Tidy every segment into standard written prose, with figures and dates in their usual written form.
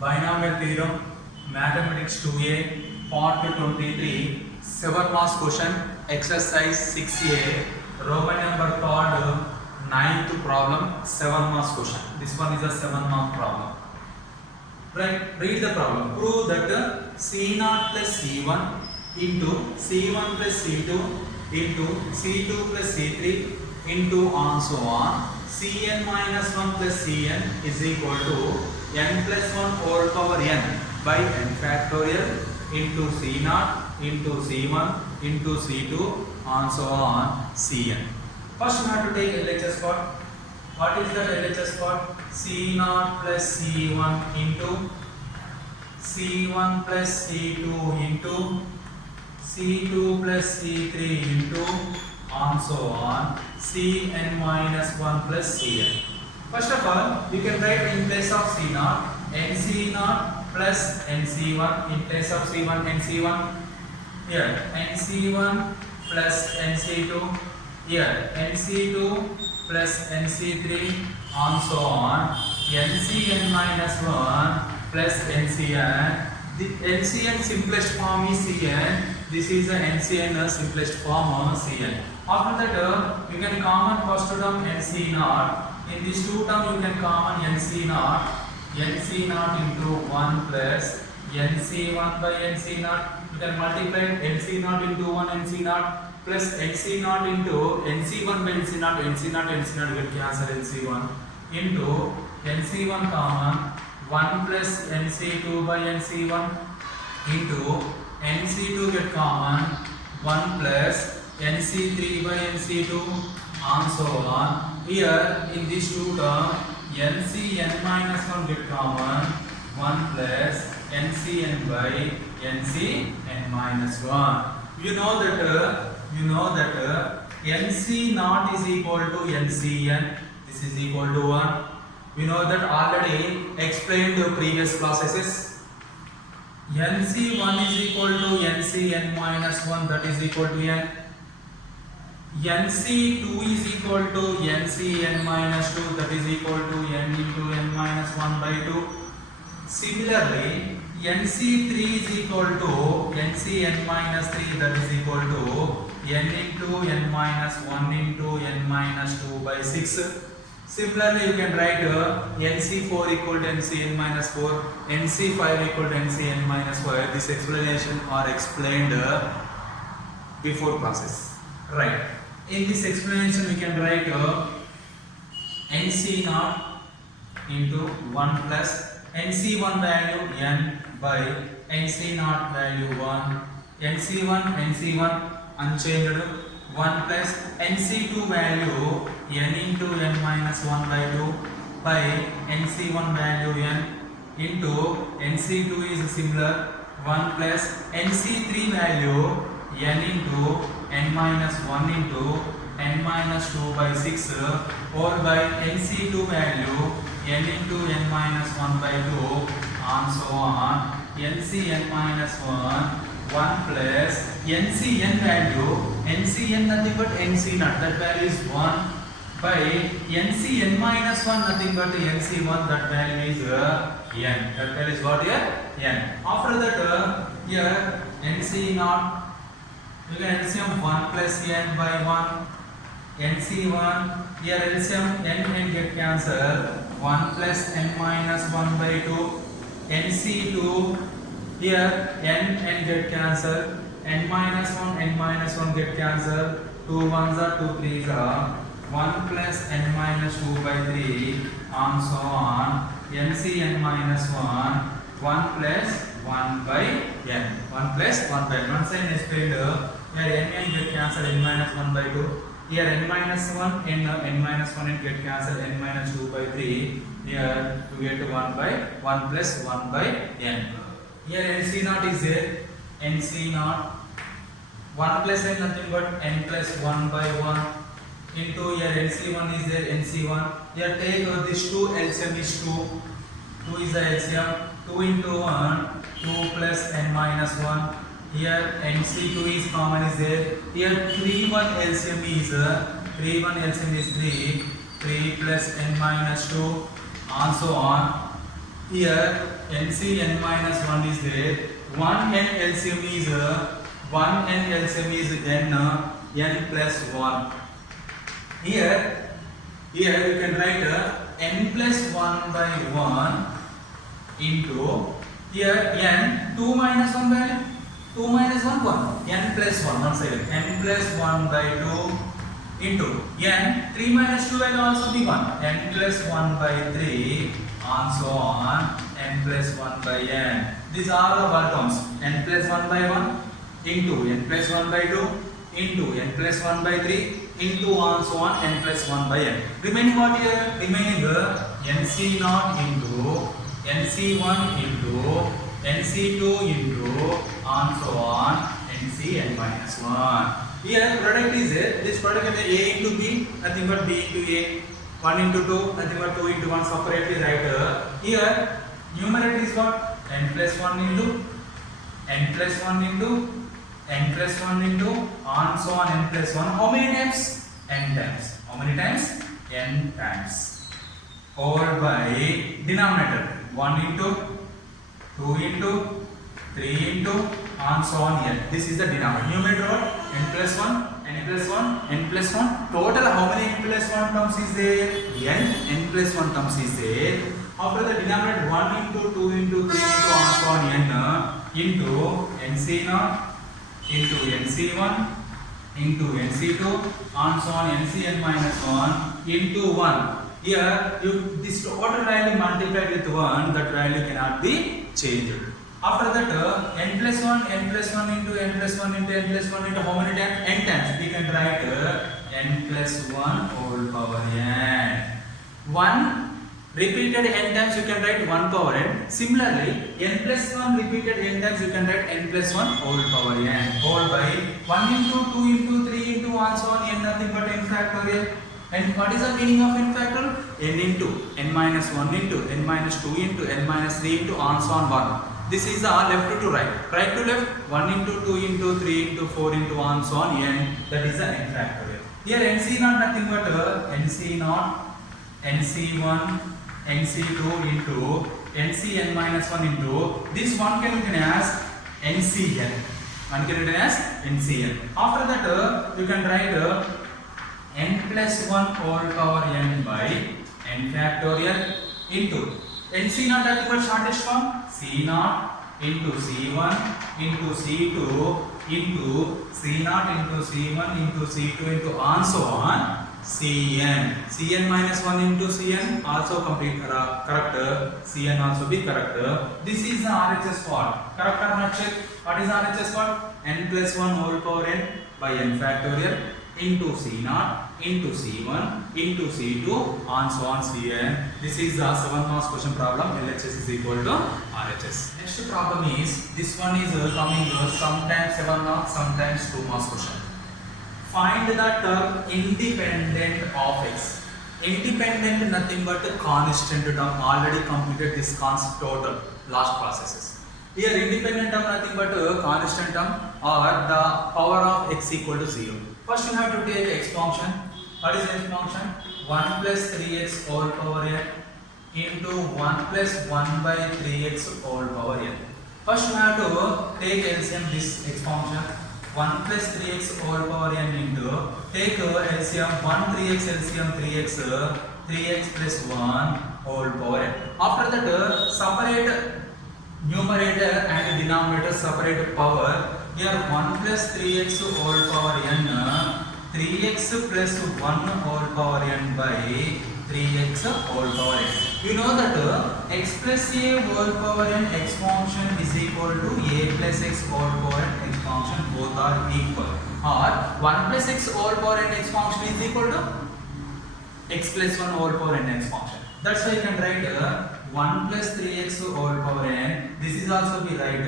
Binomial theorem, mathematics 2A, part 23, 7 marks question, exercise 6A, Roman number called 9th problem, 7 marks question. This one is a 7 mark problem. Right, read the problem. Prove that C0 plus C1 into C1 plus C2 into C2 plus C3 into and so on. Cn minus 1 plus Cn is equal to n plus 1 whole power n by n factorial into C0 into C1 into C2 and so on Cn. First we have to take LHS part. What is the LHS part? C0 plus C1 into C1 plus C2 into C2 plus C3 into and so on Cn minus 1 plus Cn. First of all, you can write in place of C0 NC0 plus NC1 in place of C1 NC1 here NC1 plus NC2 here NC2 plus NC3 and so on NCn minus 1 plus NCn. The NCn simplest form is Cn. This is the NCn simplest form Cn. After that you can common first term NC0. In these two terms you can common NC0 into 1 plus NC1 by NC0. You can multiply NC0 into 1 NC0 plus NC0 into NC1 by NC0 get cancel NC1 into NC1 common 1 plus NC2 by NC1 into NC2 get common 1 plus NC3 by NC2 and so on. Here in these two terms NCn minus 1 get common 1 plus NCn by NCn minus 1. You know that NC naught is equal to NCn. This is equal to 1. We know that already explained in previous classes. NC1 is equal to NCn minus 1, that is equal to n. NC2 is equal to NCn minus 2, that is equal to n into n minus 1 by 2. Similarly, NC3 is equal to NCn minus 3, that is equal to n into n minus 1 into n minus 2 by 6. Similarly, you can write NC4 equal to NCn minus 4, NC5 equal to NCn minus 5. This explanation are explained before classes. Right. In this explanation, we can write NC0 into 1 plus NC1 value n by NC0 value 1. NC1 unchanged 1 plus NC2 value n into n minus 1 by 2 by NC1 value n into NC2 is similar 1 plus NC3 value n into n minus 1 into n minus 2 by 6 or by NC2 value n into n minus 1 by 2 and so on NCn minus 1 plus NCn value NCn nothing but NC0, that value is 1 by NCn minus 1 nothing but NC1, that value is n. That value is what here? N. After that here NC0 you can LCM 1 plus n by 1 NC1 here LCM n get cancelled 1 plus n minus 1 by 2 NC2 here n get cancelled n minus 1 get cancelled 2 1s are 2 3s are 1 plus n minus 2 by 3 and so on NCn minus 1 plus 1 by n 1 plus 1 by n. Once I explained here n get cancelled n minus 1 by 2 here n minus 1 n get cancelled n minus 2 by 3 here to get 1 by 1 plus 1 by n. Here NC0 is there NC0 1 plus n nothing but n plus 1 by 1 into here NC1 is there NC1 here take this 2 LCM is 2 is the LCM 2 into 1 2 plus n minus 1 here NC2 is common is there here 3 1 LCM is 3 plus n minus 2 and so on Here NC n minus 1 is there. 1 n LCM is 1 n LCM is n plus 1. Here you can write n plus 1 by 1 into here n 2 minus 1 by 2 minus 1 1 n plus 1 once again n plus 1 by 2 into n 3 minus 2 will also be 1 n plus 1 by 3 and so on n plus 1 by n. These are the whole terms n plus 1 by 1 into n plus 1 by 2 into n plus 1 by 3 into and so on n plus 1 by n. Remaining what here? Remaining nc naught into nc1 into nc2 into and so on nc n minus 1. Here product is this product is a into b, nothing but b into a, 1 into 2, nothing but 2 into 1 separately write. Here numerator is what? N plus 1 into n plus 1 into n plus 1 into and so on n plus 1. How many times? N times. How many times? N times. Over by denominator 1 into 2 into 3 into and so on here. This is the denominator. Numerator what? N plus 1, n plus 1, n plus 1. Total how many n plus 1 terms is there? N plus 1 terms is there. After the denominator 1 into 2 into 3 into and so on n into nc naught into nc1 into nc2 and so on ncn minus 1 into 1. Here this total value multiplied with 1, that value cannot be changed. After that n plus 1 into n plus 1 into n plus 1 into how many times? N times. We can write n plus 1 whole power n. 1 repeated n times you can write 1 power n. Similarly n plus 1 repeated n times you can write n plus 1 whole power n. Whole by 1 into 2 into 3 into and so on n nothing but n factorial. And what is the meaning of n factorial? N into n minus 1 into n minus 2 into n minus 3 into and so on 1. This is the left to right. Right to left 1 into 2 into 3 into 4 into and so on n. That is the n factorial. Here nc naught nothing but nc naught nc1 nc2 into ncn minus 1 into this one can written as ncn. One can written as ncn. After that you can write n plus 1 whole power n by n factorial into nc naught nothing but shortest form c naught into c1 into c2 into c naught into c1 into c2 into and so on cn. Cn minus 1 into cn also complete correct. Cn also be correct. This is the RHS part. Correct or not? Check. What is RHS part? N plus 1 whole power n by n factorial into c naught into c1 into c2 and so on cn. This is the 7 marks question problem. LHS is equal to RHS. Next problem is this one is coming sometimes 7 marks, sometimes 2 marks question. Find the term independent of x. Independent nothing but a constant term. Already completed this concept total last processes. Here independent term nothing but a constant term or the power of x equal to 0. First you have to take x function. What is x function? 1 plus 3x whole power n into 1 plus 1 by 3x whole power n. First you have to take LCM this x function. 1 plus 3x whole power n into take LCM 1 3x LCM 3x plus 1 whole power n. After that separate numerator and denominator separate power. Here 1 plus 3x whole power n 3x plus 1 whole power n by 3x whole power n. You know that x plus a whole power n x function is equal to a plus x whole power n x function, both are equal. Or 1 plus x whole power n x function is equal to x plus 1 whole power n x function. That's why you can write 1 plus 3x whole power n. This is also be write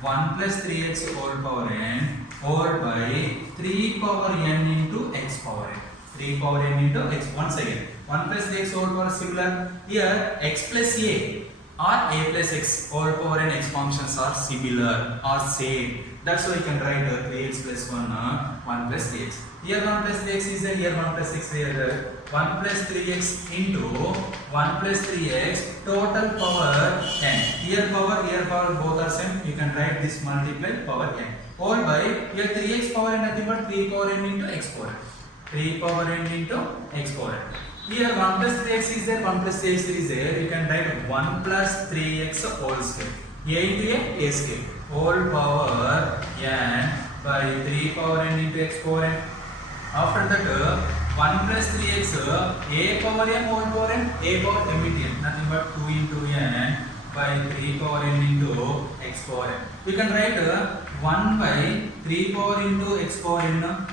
1 plus 3x whole power n over by 3 power n into x power n. 3 power n into x. Once again 1 plus 3x whole power similar. Here x plus a or a plus x all power n x functions are similar or same. That's why you can write 3x plus 1 plus 3x. Here 1 plus 3x is there, here 1 plus 6 here. 1 plus 3x into 1 plus 3x total power n. Here power both are same. You can write this multiply power n. All by here 3x power n nothing but 3 power n into x power n. 3 power n into x power n. Here 1 plus 3x is there, 1 plus 3x is there. You can write 1 plus 3x whole square. A into a square. Whole power n by 3 power n into x power n. After that 1 plus 3x a power n whole power n, a power m into n. Nothing but 2 into n by 3 power n into x power n. You can write 1 by 3 power into x power n.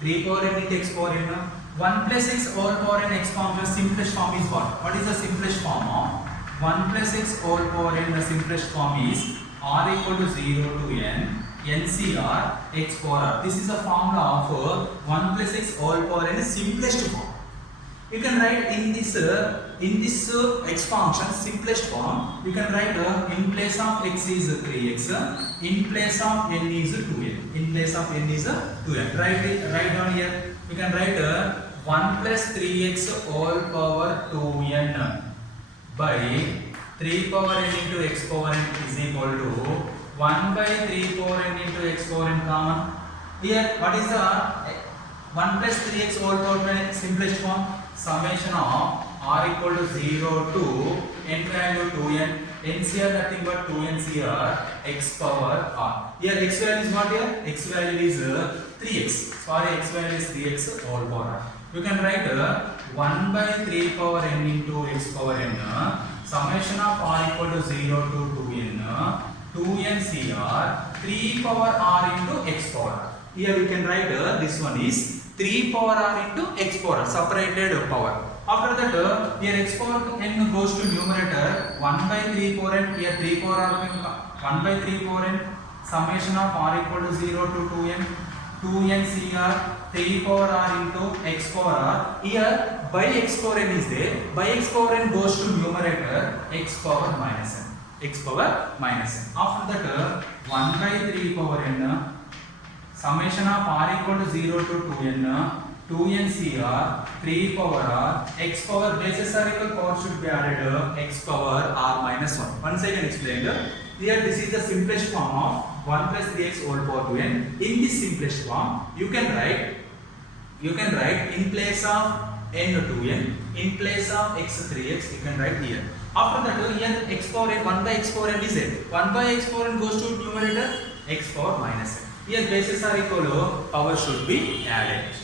3 power n into x power n. 1 plus x all power n x function simplest form is what? What is the simplest form of 1 plus x all power n? The simplest form is r equal to 0 to n NCR x power r. This is the formula of 1 plus x all power n simplest form. You can write in this x function simplest form. You can write in place of x is 3x, in place of n is 2n. In place of n is 2n. Write down here. You can write 1 plus 3x all power 2n by 3 power n into x power n is equal to 1 by 3 power n into x power n common. Here what is the 1 plus 3x all power n simplest form? Summation of r equal to 0 to n value 2n. NCR nothing but 2NCR x power r. Here x value is what here? X value is 3x. Sorry, x value is 3x all power r. You can write 1 by 3 power n into x power n. Summation of r equal to 0 to 2n. 2NCR 3 power r into x power r. Here we can write this one is 3 power r into x power r, separated power. After that here x power n goes to numerator 1 by 3 power n. Here 3 power r 1 by 3 power n. Summation of r equal to 0 to 2n. 2NCR 3 power r into x power r. Here by x power n is there. By x power n goes to numerator x power minus n. X power minus n. After that 1 by 3 power n. Summation of r equal to 0 to 2n. 2NCR 3 power r x power bases are equal, power should be added x power r minus 1. Once I can explain here, this is the simplest form of 1 plus 3x all power 2n. In this simplest form you can write in place of n 2n, in place of x 3x you can write here. After that here x power n 1 by x power n is it. 1 by x power n goes to numerator x power minus n. Here bases are equal, power should be added.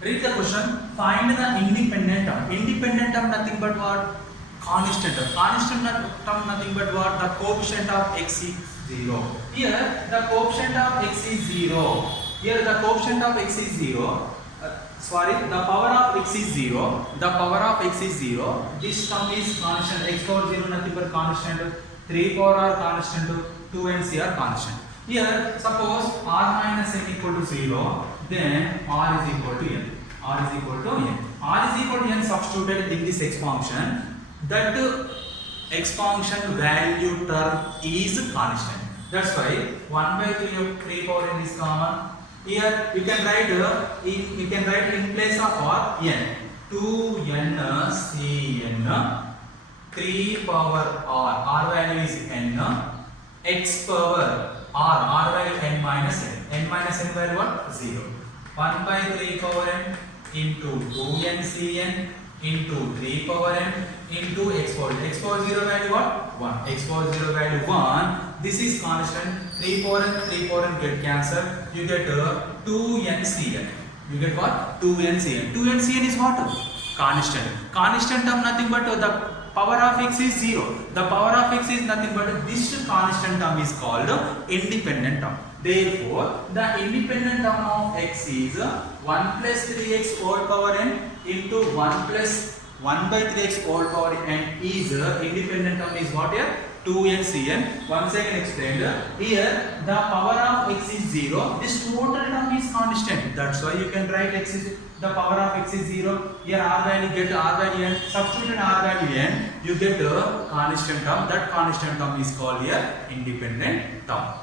Read the question. Find the independent term. Independent term nothing but what? Constant term. Constant term nothing but what? The coefficient of x is 0. Here the coefficient of x is 0. Here the coefficient of x is 0. The power of x is 0. The power of x is 0. This term is constant. X power 0 nothing but constant. 3 power r constant. 2NCR constant. Here suppose r minus n equal to 0. Then r is equal to n. R is equal to n. R is equal to n substituted in this x function. That x function value term is constant. That's why 1 by 3 power n is common. Here you can write in place of what? N. 2n cn 3 power r. R value is n. X power r value n minus n. N minus n value what? 0. 1 by 3 power n into 2n cn into 3 power n into x power. X power 0 value what? 1. X power 0 value 1. This is constant. 3 power n get cancelled. You get 2n cn. You get what? 2n cn. 2n cn is what? Constant. Constant term nothing but the power of x is 0. The power of x is nothing but this constant term is called independent term. Therefore, the independent term of x is 1 plus 3x whole power n into 1 plus 1 by 3x whole power n is independent term is what here? 2n Cn. Once again explained. Here the power of x is 0. This total term is constant. That's why you can write x is the power of x is 0. Here r value, get r value n. Substitute r value n. You get a constant term. That constant term is called here independent term.